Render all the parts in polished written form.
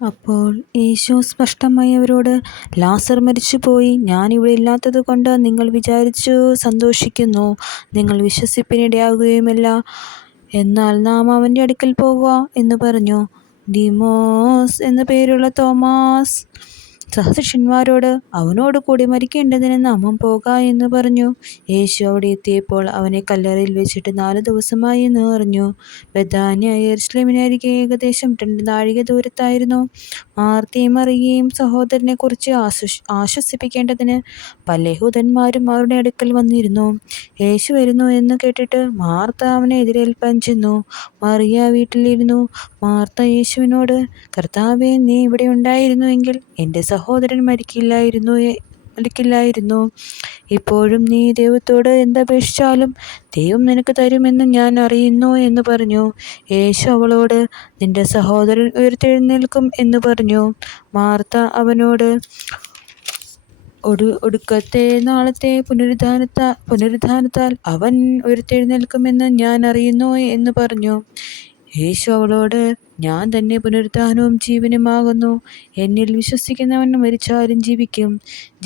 അപ്പോൾ യേശു സ്പഷ്ടമായി അവരോട്, ലാസർ മരിച്ചുപോയി. ഞാനിവിടെ ഇല്ലാത്തത് കൊണ്ട് നിങ്ങൾ വിചാരിച്ചു സന്തോഷിക്കുന്നു. നിങ്ങൾ വിശ്വസിപ്പിനിടയാകുകയുമില്ല. എന്നാൽ നാം അവൻ്റെ അടുക്കൽ പോകുക എന്ന് പറഞ്ഞു. ദീമോസ് എന്നു പേരുള്ള തോമാസ് സഹശിഷ്യന്മാരോട്, അവനോട് കൂടി മരിക്കേണ്ടതിന് നാമും പോക എന്ന് പറഞ്ഞു. യേശു അവിടെ എത്തിയപ്പോൾ അവനെ കല്ലറയിൽ വെച്ചിട്ട് 4 ദിവസമായി എന്ന് അറിഞ്ഞു. ബെഥാന്യ യെരുശലേമിനരികെ ഏകദേശം 2 നാഴിക ദൂരത്തായിരുന്നു. മാർത്തയും മറിയയും സഹോദരനെ കുറിച്ച് ആശ്വസിപ്പിക്കേണ്ടതിന് പല യഹൂദന്മാരും അവരുടെ അടുക്കൽ വന്നിരുന്നു. യേശു വരുന്നു എന്ന് കേട്ടിട്ട് മാർത്ത അവനെ എതിരേൽപ്പാൻ ചെന്നു. മറിയ വീട്ടിലിരുന്നു. മാർത്ത യേശുവിനോട്, കർത്താവേ, നീ ഇവിടെ ഉണ്ടായിരുന്നുവെങ്കിൽ എൻ്റെ സഹോദരൻ മരിക്കില്ലായിരുന്നു. ഇപ്പോഴും നീ ദൈവത്തോട് എന്തപേക്ഷിച്ചാലും ദൈവം നിനക്ക് തരുമെന്ന് ഞാൻ അറിയുന്നു എന്ന് പറഞ്ഞു. യേശു അവളോട്, നിന്റെ സഹോദരൻ ഉയർത്തെഴുന്നേൽക്കും എന്ന് പറഞ്ഞു. മാർത്ത അവനോട്, ഒടുക്കത്തെ നാളത്തെ പുനരുത്ഥാനത്താൽ അവൻ ഉയർത്തെഴുന്നേൽക്കുമെന്ന് ഞാൻ അറിയുന്നു എന്ന് പറഞ്ഞു. യേശു അവളോട്, ഞാൻ തന്നെ പുനരുത്ഥാനവും ജീവനുമാകുന്നു. എന്നിൽ വിശ്വസിക്കുന്നവൻ മരിച്ചാലും ജീവിക്കും.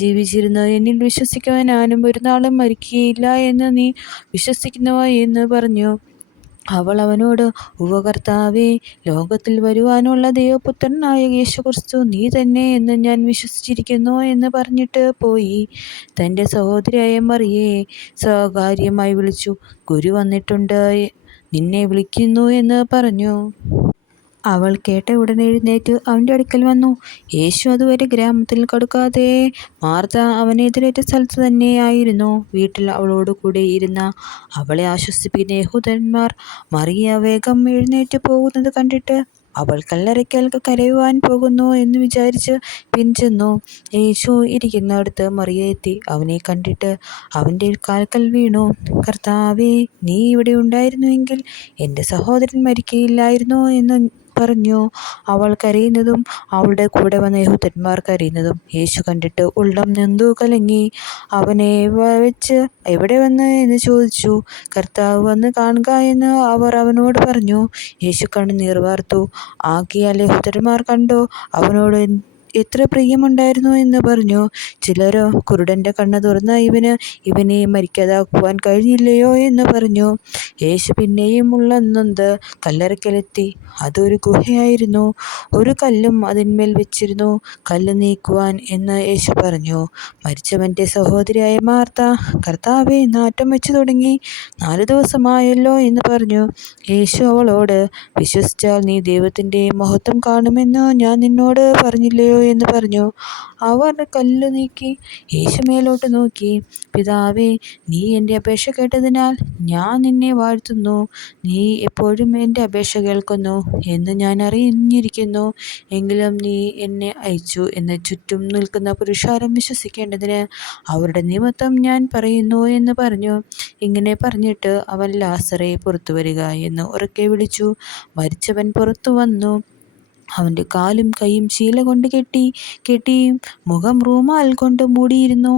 ജീവിച്ചിരുന്ന് എന്നിൽ വിശ്വസിക്കുന്നവനാരും ഒരു നാളും മരിക്കുകയില്ല എന്ന് നീ വിശ്വസിക്കുന്നുവോ എന്ന് പറഞ്ഞു. അവൾ അവനോട്, ഉവ്വ കർത്താവേ, ലോകത്തിൽ വരുവാനുള്ള ദൈവപുത്രനായ യേശുക്രിസ്തു നീ തന്നെ എന്ന് ഞാൻ വിശ്വസിച്ചിരിക്കുന്നു എന്ന് പറഞ്ഞിട്ട് പോയി. തൻ്റെ സഹോദരിയായ മറിയയെ സ്വകാര്യമായി വിളിച്ചു, ഗുരു വന്നിട്ടുണ്ട്, നിന്നെ വിളിക്കുന്നു എന്ന് പറഞ്ഞു. അവൾ കേട്ട ഉടനെ എഴുന്നേറ്റ് അവൻ്റെ അടുക്കൽ വന്നു. യേശു അതുവരെ ഗ്രാമത്തിൽ കടക്കാതെ മാർത്ത അവനെ എതിരേറ്റ സ്ഥലത്ത് തന്നെയായിരുന്നു. വീട്ടിൽ അവളോട് കൂടെ ഇരുന്ന അവളെ ആശ്വസിപ്പിക്കുന്ന യഹൂദന്മാർ മറിയ വേഗം എഴുന്നേറ്റ് പോകുന്നത് കണ്ടിട്ട് അവൾ കല്ലറയ്ക്കൽ കരയുവാൻ പോകുന്നു എന്ന് വിചാരിച്ച് പിൻചെന്നു. യേശു ഇരിക്കുന്നിടത്ത് മറിയ എത്തി. അവനെ കണ്ടിട്ട് അവൻ്റെ കാൽക്കൽ വീണു. കർത്താവേ, നീ ഇവിടെ ഉണ്ടായിരുന്നുവെങ്കിൽ എൻ്റെ സഹോദരൻ മരിക്കുകയില്ലായിരുന്നു എന്ന് പറഞ്ഞു. അവൾ കരയുന്നതും അവളുടെ കൂടെ വന്ന യഹൂദന്മാർ കരയുന്നതും യേശു കണ്ടിട്ട് ഉള്ളം നൊന്തു കലങ്ങി. അവനെ വെച്ച് എവിടെ വന്ന് എന്ന് ചോദിച്ചു. കർത്താവ് വന്ന് കാണുക എന്ന് അവർ അവനോട് പറഞ്ഞു. യേശു കണ്ണുനീർ വാർത്തു. ആകയാൽ യഹൂദന്മാർ കണ്ടോ അവനോട് എത്ര പ്രിയമുണ്ടായിരുന്നു എന്ന് പറഞ്ഞു. ചിലരോ, കുരുടൻ്റെ കണ്ണ് തുറന്ന ഇവനെ മരിക്കാതാക്കുവാൻ കഴിഞ്ഞില്ലയോ എന്ന് പറഞ്ഞു. യേശു പിന്നെയും ഉള്ളനൊന്ത് കല്ലറയ്ക്കലെത്തി. അതൊരു ഗുഹയായിരുന്നു. ഒരു കല്ലും അതിന്മേൽ വെച്ചിരുന്നു. കല്ല് നീക്കുവാൻ എന്ന് യേശു പറഞ്ഞു. മരിച്ചവൻ്റെ സഹോദരിയായ മാർത്ത, കർത്താവേ, നാറ്റം വെച്ചു തുടങ്ങി, 4 ദിവസമായല്ലോ എന്ന് പറഞ്ഞു. യേശു അവളോട്, വിശ്വസിച്ചാൽ നീ ദൈവത്തിൻ്റെ മഹത്വം കാണുമെന്ന് ഞാൻ നിന്നോട് പറഞ്ഞില്ലയോ എന്ന് പറഞ്ഞു. അവർ കല്ല് നീക്കി. യേശു മേലോട്ട് നോക്കി. പിതാവേ, നീ എൻ്റെ അപേക്ഷ കേട്ടതിനാൽ ഞാൻ നിന്നെ വാഴ്ത്തുന്നു. നീ എപ്പോഴും എൻ്റെ അപേക്ഷ കേൾക്കുന്നു എന്ന് ഞാൻ അറിഞ്ഞിരിക്കുന്നു. എങ്കിലും നീ എന്നെ അയച്ചു എന്ന് ചുറ്റും നിൽക്കുന്ന പുരുഷാരം വിശ്വസിക്കേണ്ടതിന് അവരുടെ നിമിത്തം ഞാൻ പറയുന്നു എന്ന് പറഞ്ഞു. ഇങ്ങനെ പറഞ്ഞിട്ട് അവൻ, ലാസറേ, പുറത്തു വരിക എന്ന് ഉറക്കെ വിളിച്ചു. മരിച്ചവൻ പുറത്തു വന്നു. അവൻ്റെ കാലും കൈയും ശീല കൊണ്ട് കെട്ടി മുഖം റൂമാൽ കൊണ്ട് മൂടിയിരുന്നു.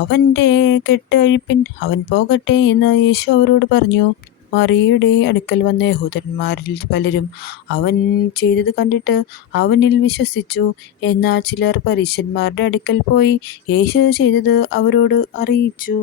അവൻ്റെ കെട്ട് അഴിപ്പിൻ, അവൻ പോകട്ടെ എന്ന് യേശു അവരോട് പറഞ്ഞു. മറിയയുടെ അടുക്കൽ വന്ന യഹൂദന്മാരിൽ പലരും അവൻ ചെയ്തത് കണ്ടിട്ട് അവനിൽ വിശ്വസിച്ചു. എന്നാൽ ചിലർ പരീശന്മാരുടെ അടുക്കൽ പോയി യേശു ചെയ്തത് അവരോട് അറിയിച്ചു.